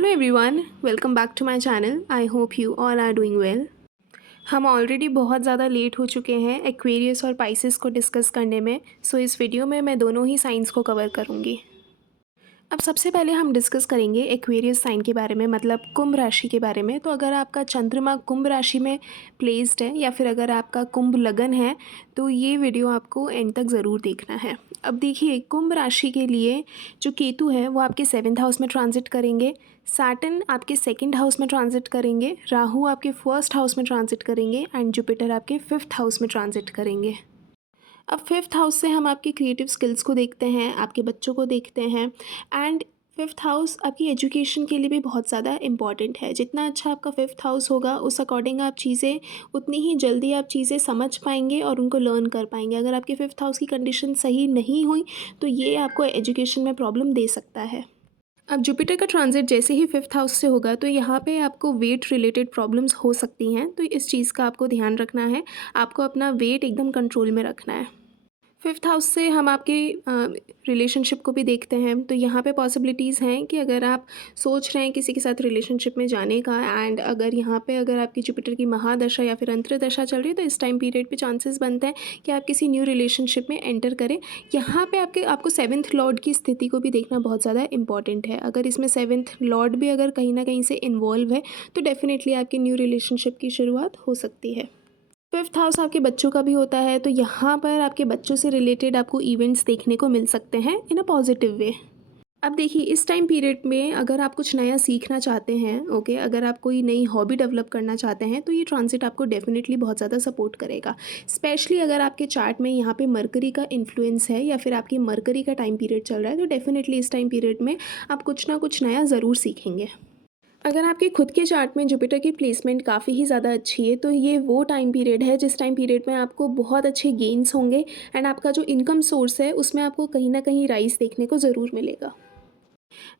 Hello everyone, welcome back to my channel. I hope you all are doing well. हम already बहुत ज़्यादा late हो चुके हैं एक्वेरियस और पाइसेस को डिस्कस करने में, सो इस वीडियो में मैं दोनों ही साइंस को कवर करूँगी। अब सबसे पहले हम डिस्कस करेंगे एक्वेरियस साइन के बारे में, मतलब कुंभ राशि के बारे में। तो अगर आपका चंद्रमा कुंभ राशि में प्लेस्ड है या फिर अगर आपका कुंभ लगन है तो ये वीडियो आपको एंड तक ज़रूर देखना है। अब देखिए, कुंभ राशि के लिए जो केतु है वो आपके 7th हाउस में ट्रांजिट करेंगे, सैटर्न आपके 2nd हाउस में ट्रांजिट करेंगे, राहु आपके 1st हाउस में ट्रांजिट करेंगे एंड जुपिटर आपके 5th हाउस में ट्रांजिट करेंगे। अब 5th हाउस से हम आपकी क्रिएटिव स्किल्स को देखते हैं, आपके बच्चों को देखते हैं एंड 5th हाउस आपकी एजुकेशन के लिए भी बहुत ज़्यादा इम्पॉर्टेंट है। जितना अच्छा आपका 5th हाउस होगा उस अकॉर्डिंग आप चीज़ें उतनी ही जल्दी आप चीज़ें समझ पाएंगे और उनको लर्न कर पाएंगे। अगर आपके 5th हाउस की कंडीशन सही नहीं हुई तो ये आपको एजुकेशन में प्रॉब्लम दे सकता है। अब जुपिटर का ट्रांजिट जैसे ही 5th हाउस से होगा तो यहाँ पे आपको वेट रिलेटेड प्रॉब्लम्स हो सकती हैं, तो इस चीज़ का आपको ध्यान रखना है। आपको अपना वेट एकदम कंट्रोल में रखना है। 5th हाउस से हम आपके रिलेशनशिप को भी देखते हैं, तो यहाँ पे पॉसिबिलिटीज़ हैं कि अगर आप सोच रहे हैं किसी के साथ रिलेशनशिप में जाने का एंड अगर आपकी जुपिटर की महादशा या फिर अंतर्दशा चल रही है तो इस टाइम पीरियड पे चांसेस बनते हैं कि आप किसी न्यू रिलेशनशिप में एंटर करें। यहाँ पे आपको 7th लॉर्ड की स्थिति को भी देखना बहुत ज़्यादा इंपॉर्टेंट है। अगर इसमें 7th लॉर्ड भी अगर कहीं ना कहीं से इन्वॉल्व है तो डेफिनेटली आपकी न्यू रिलेशनशिप की शुरुआत हो सकती है। 5th हाउस आपके बच्चों का भी होता है, तो यहाँ पर आपके बच्चों से रिलेटेड आपको इवेंट्स देखने को मिल सकते हैं इन अ पॉजिटिव वे। अब देखिए, इस टाइम पीरियड में अगर आप कुछ नया सीखना चाहते हैं, ओके, अगर आप कोई नई हॉबी डेवलप करना चाहते हैं तो ये ट्रांजिट आपको डेफिनेटली बहुत ज़्यादा सपोर्ट करेगा। स्पेशली अगर आपके चार्ट में यहाँ पे मरकरी का इन्फ्लुएंस है या फिर आपकी मरकरी का टाइम पीरियड चल रहा है तो डेफिनेटली इस टाइम पीरियड में आप कुछ ना कुछ नया ज़रूर सीखेंगे। अगर आपके खुद के चार्ट में जुपिटर की प्लेसमेंट काफ़ी ही ज़्यादा अच्छी है तो ये वो टाइम पीरियड है जिस टाइम पीरियड में आपको बहुत अच्छे गेन्स होंगे एंड आपका जो इनकम सोर्स है उसमें आपको कहीं ना कहीं राइज देखने को ज़रूर मिलेगा।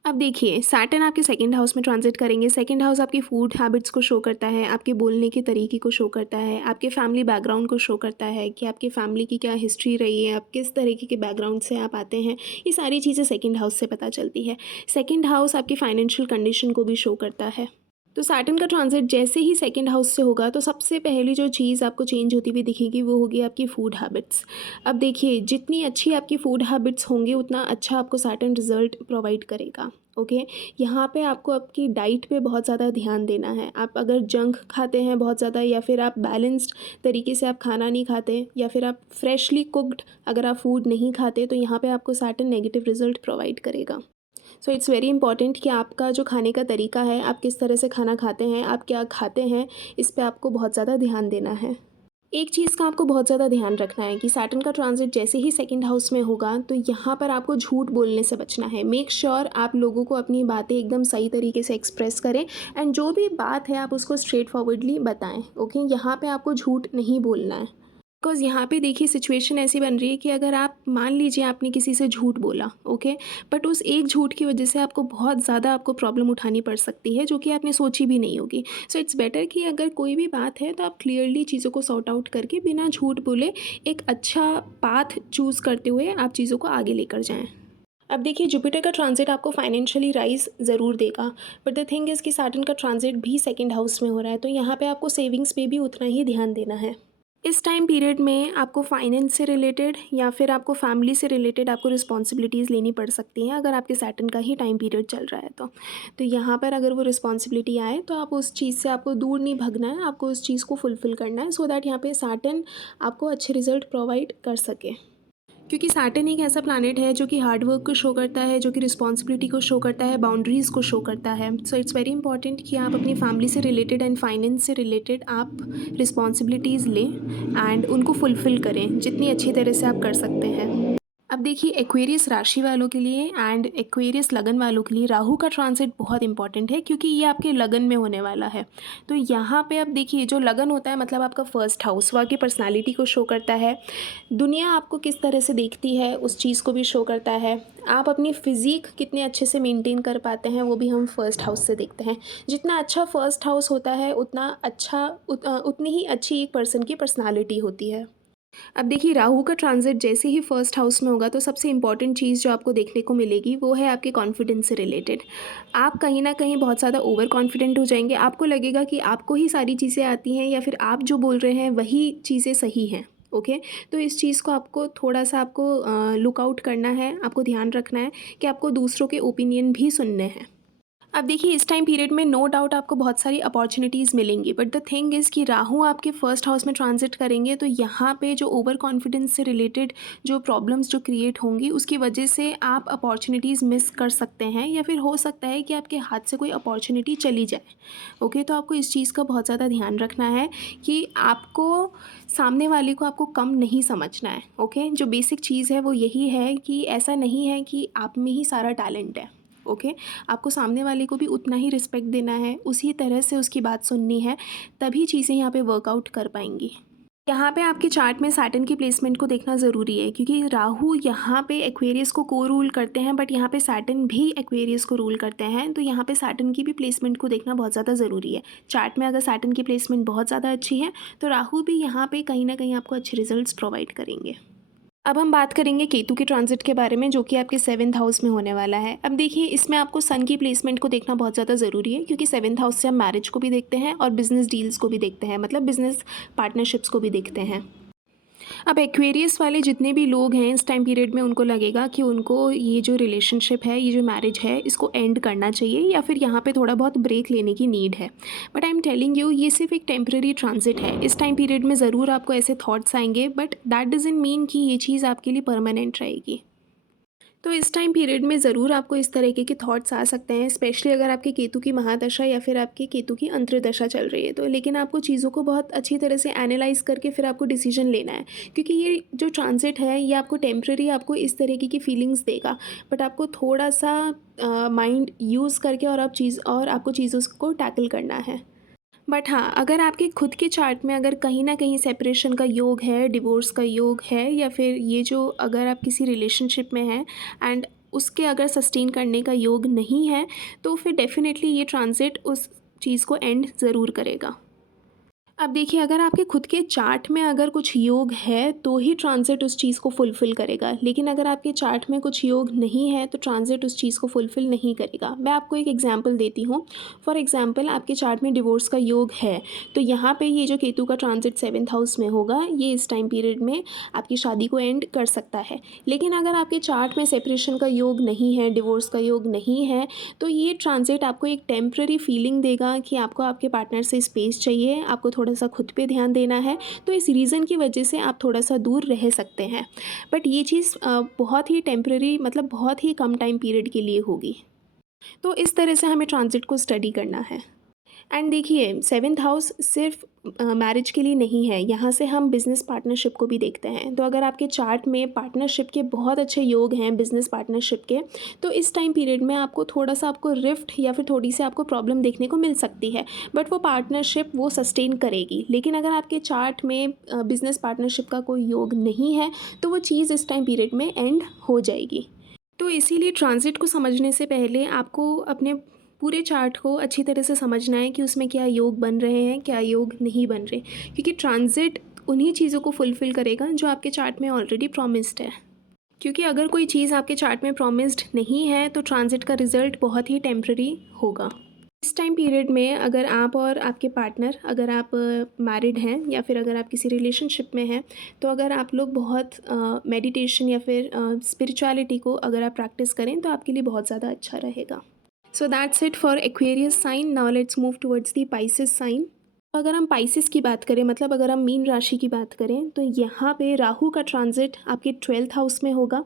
अब देखिए, सैटर्न आपके 2nd हाउस में ट्रांजिट करेंगे। 2nd हाउस आपकी फूड हैबिट्स को शो करता है, आपके बोलने के तरीके को शो करता है, आपके फैमिली बैकग्राउंड को शो करता है कि आपकी फैमिली की क्या हिस्ट्री रही है, आप किस तरीके के बैकग्राउंड से आप आते हैं। ये सारी चीज़ें 2nd हाउस से पता चलती है। 2nd हाउस आपकी फाइनेंशियल कंडीशन को भी शो करता है। तो सैटर्न का ट्रांजिट जैसे ही 2nd हाउस से होगा तो सबसे पहली जो चीज़ आपको चेंज होती हुई दिखेगी वो होगी आपकी फूड हैबिट्स। अब देखिए, जितनी अच्छी आपकी फूड हैबिट्स होंगी उतना अच्छा आपको सैटर्न रिजल्ट प्रोवाइड करेगा। ओके, यहाँ पे आपको आपकी डाइट पे बहुत ज़्यादा ध्यान देना है। आप अगर जंक खाते हैं बहुत ज़्यादा या फिर आप बैलेंस्ड तरीके से आप खाना नहीं खाते या फिर आप फ्रेशली कुक्ड अगर आप फूड नहीं खाते तो यहाँ पे आपको सैटर्न नेगेटिव रिजल्ट प्रोवाइड करेगा। सो इट्स वेरी इंपॉर्टेंट कि आपका जो खाने का तरीका है, आप किस तरह से खाना खाते हैं, आप क्या खाते हैं, इस पे आपको बहुत ज़्यादा ध्यान देना है। एक चीज़ का आपको बहुत ज़्यादा ध्यान रखना है कि सैटर्न का ट्रांजिट जैसे ही 2nd हाउस में होगा तो यहाँ पर आपको झूठ बोलने से बचना है। मेक श्योर आप लोगों को अपनी बातें एकदम सही तरीके से एक्सप्रेस करें एंड जो भी बात है आप उसको स्ट्रेट फॉरवर्डली बताएं। ओके, यहाँ पे आपको झूठ नहीं बोलना है। बिकॉज़ यहाँ पे देखिए, सिचुएशन ऐसी बन रही है कि अगर आप मान लीजिए आपने किसी से झूठ बोला, ओके, बट उस एक झूठ की वजह से आपको बहुत ज़्यादा आपको प्रॉब्लम उठानी पड़ सकती है जो कि आपने सोची भी नहीं होगी। सो इट्स बेटर कि अगर कोई भी बात है तो आप क्लियरली चीज़ों को सॉर्ट आउट करके बिना झूठ बोले एक अच्छा पाथ चूज़ करते हुए आप चीज़ों को आगे लेकर जाएँ। अब देखिए, जुपिटर का ट्रांजिट आपको फाइनेंशियली राइज ज़रूर देगा, बट द थिंग इज़ कि सैटर्न का ट्रांजिट भी 2nd हाउस में हो रहा है तो यहाँ पे आपको सेविंग्स पे भी उतना ही ध्यान देना है। इस टाइम पीरियड में आपको फाइनेंस से रिलेटेड या फिर आपको फैमिली से रिलेटेड आपको रिस्पॉन्सिबिलिटीज़ लेनी पड़ सकती हैं अगर आपके सैटर्न का ही टाइम पीरियड चल रहा है तो यहाँ पर अगर वो रिस्पॉन्सिबिलिटी आए तो आप उस चीज़ से आपको दूर नहीं भगना है, आपको उस चीज़ को फुलफ़िल करना है सो दैट यहाँ पे सैटर्न आपको अच्छे रिजल्ट प्रोवाइड कर सके। क्योंकि सैटर्न एक ऐसा प्लैनेट है जो कि हार्ड वर्क को शो करता है, जो कि रिस्पॉन्सिबिलिटी को शो करता है, बाउंड्रीज़ को शो करता है। सो इट्स वेरी इंपॉर्टेंट कि आप अपनी फैमिली से रिलेटेड एंड फाइनेंस से रिलेटेड आप रिस्पॉन्सिबिलिटीज़ लें एंड उनको फुलफ़िल करें जितनी अच्छी तरह से आप कर सकते हैं। अब देखिए, एक्वेरियस राशि वालों के लिए एंड एक्वेरियस लगन वालों के लिए राहु का ट्रांजिट बहुत इंपॉर्टेंट है क्योंकि ये आपके लगन में होने वाला है। तो यहाँ पे अब देखिए, जो लगन होता है मतलब आपका 1st हाउस, वो आपकी पर्सनालिटी को शो करता है। दुनिया आपको किस तरह से देखती है उस चीज़ को भी शो करता है। आप अपनी फ़िज़ीक कितने अच्छे से मेंटेन कर पाते हैं वो भी हम 1st हाउस से देखते हैं। जितना अच्छा 1st हाउस होता है उतना अच्छा उतनी ही अच्छी एक पर्सन की पर्सनालिटी होती है। अब देखिए राहु का ट्रांजिट जैसे ही फर्स्ट हाउस में होगा तो सबसे इम्पॉर्टेंट चीज़ जो आपको देखने को मिलेगी वो है आपके कॉन्फिडेंस से रिलेटेड। आप कहीं ना कहीं बहुत ज़्यादा ओवर कॉन्फिडेंट हो जाएंगे, आपको लगेगा कि आपको ही सारी चीज़ें आती हैं या फिर आप जो बोल रहे हैं वही चीज़ें सही हैं। ओके। तो इस चीज़ को आपको थोड़ा सा आपको लुक आउट करना है, आपको ध्यान रखना है कि आपको दूसरों के ओपिनियन भी सुनने हैं। अब देखिए इस टाइम पीरियड में नो डाउट आपको बहुत सारी अपॉर्चुनिटीज़ मिलेंगी, बट द थिंग इज़ कि राहु आपके फर्स्ट हाउस में ट्रांजिट करेंगे तो यहाँ पे जो ओवर कॉन्फिडेंस से रिलेटेड जो प्रॉब्लम्स जो क्रिएट होंगी उसकी वजह से आप अपॉर्चुनिटीज़ मिस कर सकते हैं या फिर हो सकता है कि आपके हाथ से कोई अपॉर्चुनिटी चली जाए। ओके। तो आपको इस चीज़ का बहुत ज़्यादा ध्यान रखना है कि आपको सामने वाले को आपको कम नहीं समझना है। ओके। जो बेसिक चीज़ है वो यही है कि ऐसा नहीं है कि आप में ही सारा टैलेंट है। ओके। आपको सामने वाले को भी उतना ही रिस्पेक्ट देना है, उसी तरह से उसकी बात सुननी है, तभी चीज़ें यहाँ पे वर्कआउट कर पाएंगी। यहाँ पे आपके चार्ट में सैटर्न की प्लेसमेंट को देखना ज़रूरी है क्योंकि राहु यहाँ पे एक्वेरियस को रूल करते हैं, बट यहाँ पे सैटर्न भी एक्वेरियस को रूल करते हैं। तो यहाँ पे सैटर्न की भी प्लेसमेंट को देखना बहुत ज़्यादा ज़रूरी है। चार्ट में अगर सैटर्न की प्लेसमेंट बहुत ज़्यादा अच्छी है तो राहु भी यहाँ पे कहीं ना कहीं आपको अच्छे रिजल्ट्स प्रोवाइड करेंगे। अब हम बात करेंगे केतु के ट्रांजिट के बारे में जो कि आपके सेवन्थ हाउस में होने वाला है। अब देखिए इसमें आपको सन की प्लेसमेंट को देखना बहुत ज़्यादा ज़रूरी है क्योंकि सेवन्थ हाउस से हम मैरिज को भी देखते हैं और बिजनेस डील्स को भी देखते हैं, मतलब बिजनेस पार्टनरशिप्स को भी देखते हैं। अब एक्वेरियस वाले जितने भी लोग हैं इस टाइम पीरियड में उनको लगेगा कि उनको ये जो रिलेशनशिप है, ये जो मैरिज है, इसको एंड करना चाहिए या फिर यहाँ पे थोड़ा बहुत ब्रेक लेने की नीड है। But I am telling you ये सिर्फ एक टेम्प्रेरी ट्रांजिट है। इस टाइम पीरियड में ज़रूर आपको ऐसे थॉट्स आएंगे, बट दैट डजंट मीन कि ये चीज़ आपके लिए परमानेंट रहेगी। तो इस टाइम पीरियड में ज़रूर आपको इस तरीके के थॉट्स आ सकते हैं, स्पेशली अगर आपके केतु की महादशा या फिर आपके केतु की अंतर्दशा चल रही है तो। लेकिन आपको चीज़ों को बहुत अच्छी तरह से एनालाइज करके फिर आपको डिसीजन लेना है क्योंकि ये जो ट्रांजिट है ये आपको टेम्प्रेरी आपको इस तरीके की फीलिंग्स देगा, बट आपको थोड़ा सा माइंड यूज़ करके और आपको चीज़ों को टैकल करना है। बट हाँ, अगर आपके खुद के चार्ट में अगर कहीं न कहीं सेपरेशन का योग है, डिवोर्स का योग है या फिर ये जो अगर आप किसी रिलेशनशिप में हैं एंड उसके अगर सस्टेन करने का योग नहीं है, तो फिर डेफ़िनेटली ये ट्रांज़िट उस चीज़ को एंड ज़रूर करेगा। अब देखिए अगर आपके खुद के चार्ट में अगर कुछ योग है तो ही ट्रांजिट उस चीज़ को फुलफ़िल करेगा, लेकिन अगर आपके चार्ट में कुछ योग नहीं है तो ट्रांजिट उस चीज़ को फुलफ़िल नहीं करेगा। मैं आपको एक एग्जांपल देती हूँ। फॉर एग्जांपल आपके चार्ट में डिवोर्स का योग है तो यहाँ पे ये जो केतु का ट्रांजिट सेवन्थ हाउस में होगा ये इस टाइम पीरियड में आपकी शादी को एंड कर सकता है। लेकिन अगर आपके चार्ट में सेपरेशन का योग नहीं है, डिवोर्स का योग नहीं है, तो ये ट्रांजिट आपको एक टेम्प्रेरी फीलिंग देगा कि आपको आपके पार्टनर से स्पेस चाहिए, आपको थोड़ा सा खुद पे ध्यान देना है। तो इस रीज़न की वजह से आप थोड़ा सा दूर रह सकते हैं, बट ये चीज़ बहुत ही टेम्प्रेरी, मतलब बहुत ही कम टाइम पीरियड के लिए होगी। तो इस तरह से हमें ट्रांजिट को स्टडी करना है। एंड देखिए सेवन्थ हाउस सिर्फ मैरिज के लिए नहीं है, यहाँ से हम बिज़नेस पार्टनरशिप को भी देखते हैं। तो अगर आपके चार्ट में पार्टनरशिप के बहुत अच्छे योग हैं बिज़नेस पार्टनरशिप के, तो इस टाइम पीरियड में आपको थोड़ा सा आपको रिफ्ट या फिर थोड़ी सी आपको प्रॉब्लम देखने को मिल सकती है, बट वो पार्टनरशिप वो सस्टेन करेगी। लेकिन अगर आपके चार्ट में बिज़नेस पार्टनरशिप का कोई योग नहीं है तो वो चीज़ इस टाइम पीरियड में एंड हो जाएगी। तो इसीलिए ट्रांजिट को समझने से पहले आपको अपने पूरे चार्ट को अच्छी तरह से समझना है कि उसमें क्या योग बन रहे हैं, क्या योग नहीं बन रहे, क्योंकि ट्रांजिट उन्हीं चीज़ों को फुलफ़िल करेगा जो आपके चार्ट में ऑलरेडी प्रॉमिस्ड है। क्योंकि अगर कोई चीज़ आपके चार्ट में प्रॉमिस्ड नहीं है तो ट्रांजिट का रिज़ल्ट बहुत ही टेम्प्रेरी होगा। इस टाइम पीरियड में अगर आप और आपके पार्टनर, अगर आप मैरिड हैं या फिर अगर आप किसी रिलेशनशिप में हैं, तो अगर आप लोग बहुत मेडिटेशन या फिर स्पिरिचुअलिटी को अगर आप प्रैक्टिस करें तो आपके लिए बहुत ज़्यादा अच्छा रहेगा। So that's it for Aquarius sign. Now let's move towards the Pisces sign. अगर हम पाइसेस की बात करें, मतलब अगर हम मीन राशि की बात करें, तो यहाँ पे राहु का ट्रांजिट आपके 12th हाउस में होगा,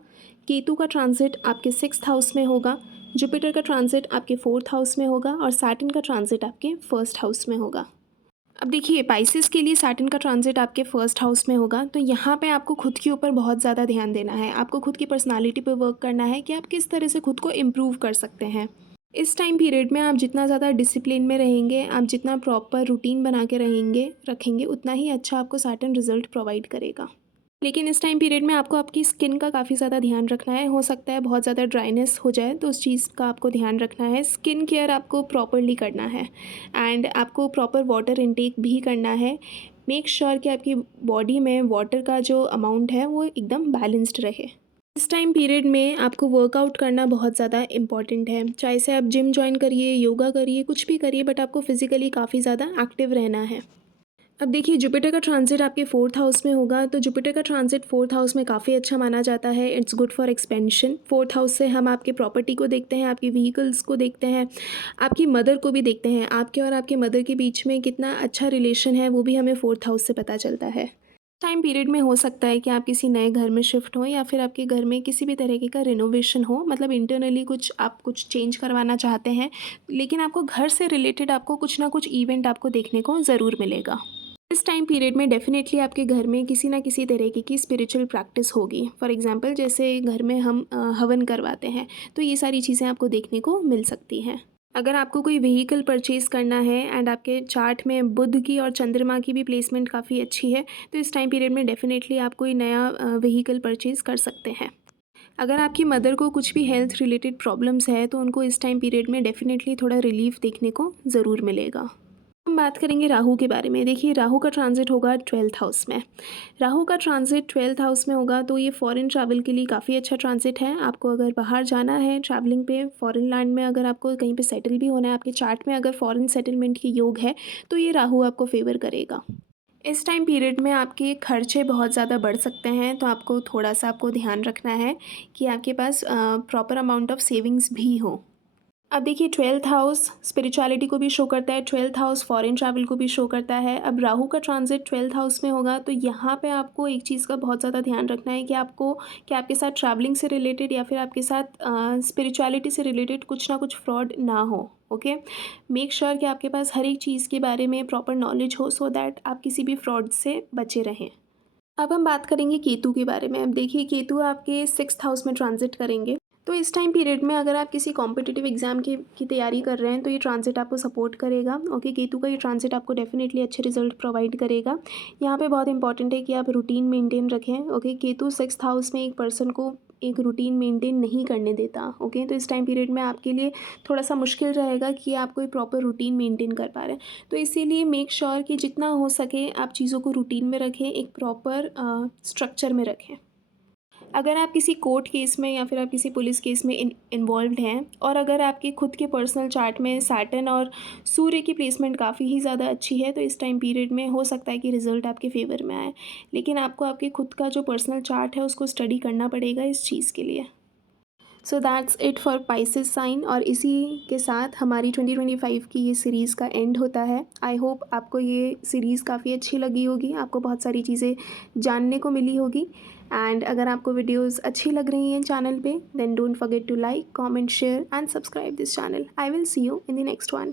केतु का ट्रांजिट आपके 6th हाउस में होगा, जुपिटर का ट्रांजिट आपके 4th हाउस में होगा और सैटर्न का ट्रांजिट आपके 1st हाउस में होगा। अब देखिए पाइसेस के लिए सैटर्न का ट्रांजिट आपके 1st हाउस में होगा, तो यहाँ पे आपको खुद के ऊपर बहुत ज़्यादा ध्यान देना है, आपको खुद की पर्सनालिटी पे वर्क करना है कि आप किस तरह से खुद को इम्प्रूव कर सकते हैं। इस टाइम पीरियड में आप जितना ज़्यादा डिसिप्लिन में रहेंगे, आप जितना प्रॉपर रूटीन बना के रखेंगे उतना ही अच्छा आपको सैटर्न रिजल्ट प्रोवाइड करेगा। लेकिन इस टाइम पीरियड में आपको आपकी स्किन का काफ़ी ज़्यादा ध्यान रखना है। हो सकता है बहुत ज़्यादा ड्राइनेस हो जाए तो उस चीज़ का आपको ध्यान रखना है। स्किन केयर आपको प्रॉपरली करना है एंड आपको प्रॉपर वाटर इनटेक भी करना है। मेक श्योर कि आपकी बॉडी में वाटर का जो अमाउंट है वो एकदम बैलेंस्ड रहे। इस टाइम पीरियड में आपको वर्कआउट करना बहुत ज़्यादा इम्पॉर्टेंट है, चाहे से आप जिम जॉइन करिए, योगा करिए, कुछ भी करिए, बट आपको फिज़िकली काफ़ी ज़्यादा एक्टिव रहना है। अब देखिए जुपिटर का ट्रांजिट आपके 4th हाउस में होगा, तो जुपिटर का ट्रांजिट 4th हाउस में काफ़ी अच्छा माना जाता है। It's good for expansion. 4th house से हम आपके प्रॉपर्टी को देखते हैं, आपकी व्हीकल्स को देखते हैं, आपकी मदर को भी देखते हैं। आपके और आपके मदर के बीच में कितना अच्छा रिलेशन है वो भी हमें 4th हाउस से पता चलता है। टाइम पीरियड में हो सकता है कि आप किसी नए घर में शिफ्ट हो या फिर आपके घर में किसी भी तरीके का रिनोवेशन हो, मतलब इंटरनली कुछ चेंज करवाना चाहते हैं, लेकिन आपको घर से रिलेटेड आपको कुछ ना कुछ इवेंट आपको देखने को ज़रूर मिलेगा। इस टाइम पीरियड में डेफिनेटली आपके घर में किसी ना किसी तरीके की स्पिरिचुअल प्रैक्टिस होगी। फॉर एग्जांपल जैसे घर में हम हवन करवाते हैं, तो ये सारी चीज़ें आपको देखने को मिल सकती हैं। अगर आपको कोई व्हीकल परचेज़ करना है एंड आपके चार्ट में बुध की और चंद्रमा की भी प्लेसमेंट काफ़ी अच्छी है, तो इस टाइम पीरियड में डेफिनेटली आप कोई नया व्हीकल परचेज़ कर सकते हैं। अगर आपकी मदर को कुछ भी हेल्थ रिलेटेड प्रॉब्लम्स है, तो उनको इस टाइम पीरियड में डेफिनेटली थोड़ा रिलीफ देखने को ज़रूर मिलेगा। हम बात करेंगे राहु के बारे में। देखिए राहु का ट्रांजिट होगा 12th हाउस में। राहु का ट्रांजिट 12th हाउस में होगा तो ये फ़ॉरेन ट्रैवल के लिए काफ़ी अच्छा ट्रांजिट है। आपको अगर बाहर जाना है ट्रैवलिंग पे, फ़ॉरेन लैंड में अगर आपको कहीं पे सेटल भी होना है, आपके चार्ट में अगर फ़ॉरेन सेटलमेंट के योग है, तो ये राहु आपको फ़ेवर करेगा। इस टाइम पीरियड में आपके खर्चे बहुत ज़्यादा बढ़ सकते हैं, तो आपको थोड़ा-सा आपको ध्यान रखना है कि आपके पास प्रॉपर अमाउंट ऑफ सेविंग्स भी हो। अब देखिए 12th हाउस स्पिरिचुअलिटी को भी शो करता है, 12th हाउस फॉरेन ट्रैवल को भी शो करता है। अब राहु का ट्रांजिट 12th हाउस में होगा, तो यहाँ पे आपको एक चीज़ का बहुत ज़्यादा ध्यान रखना है कि आपके साथ ट्रैवलिंग से रिलेटेड या फिर आपके साथ स्पिरिचुअलिटी से रिलेटेड कुछ ना कुछ फ्रॉड ना हो। ओके, मेक श्योर कि आपके पास हर एक चीज़ के बारे में प्रॉपर नॉलेज हो, सो दैट आप किसी भी फ्रॉड से बचे रहें। अब हम बात करेंगे केतु के बारे में। अब देखिए केतु आपके 6th हाउस में ट्रांजिट करेंगे, तो इस टाइम पीरियड में अगर आप किसी कॉम्पिटिटिव एग्जाम की तैयारी कर रहे हैं, तो ये ट्रांजिट आपको सपोर्ट करेगा। ओके, केतु का ये ट्रांजिट आपको डेफिनेटली अच्छे रिजल्ट प्रोवाइड करेगा। यहाँ पे बहुत इंपॉर्टेंट है कि आप रूटीन मेंटेन रखें। ओके, केतु 6th हाउस में एक पर्सन को एक रूटीन मेंटेन नहीं करने देता। ओके, तो इस टाइम पीरियड में आपके लिए थोड़ा सा मुश्किल रहेगा कि आप कोई प्रॉपर रूटीन मेंटेन कर पा रहे हैं। तो इसीलिए मेक श्योर कि जितना हो सके आप चीज़ों को रूटीन में रखें, एक प्रॉपर स्ट्रक्चर में रखें। अगर आप किसी कोर्ट केस में या फिर आप किसी पुलिस केस में इन्वॉल्व्ड हैं, और अगर आपके खुद के पर्सनल चार्ट में सैटर्न और सूर्य की प्लेसमेंट काफ़ी ही ज़्यादा अच्छी है, तो इस टाइम पीरियड में हो सकता है कि रिज़ल्ट आपके फेवर में आए, लेकिन आपको आपके खुद का जो पर्सनल चार्ट है उसको स्टडी करना पड़ेगा इस चीज़ के लिए। So that's it for Pisces sign, और इसी के साथ हमारी 2025 की ये सीरीज़ का एंड होता है। आई होप आपको ये सीरीज़ काफ़ी अच्छी लगी होगी, आपको बहुत सारी चीज़ें जानने को मिली होगी। एंड अगर आपको वीडियोस अच्छी लग रही हैं चैनल पे, then don't forget to like, comment, share and subscribe this channel. I will see you in the next one.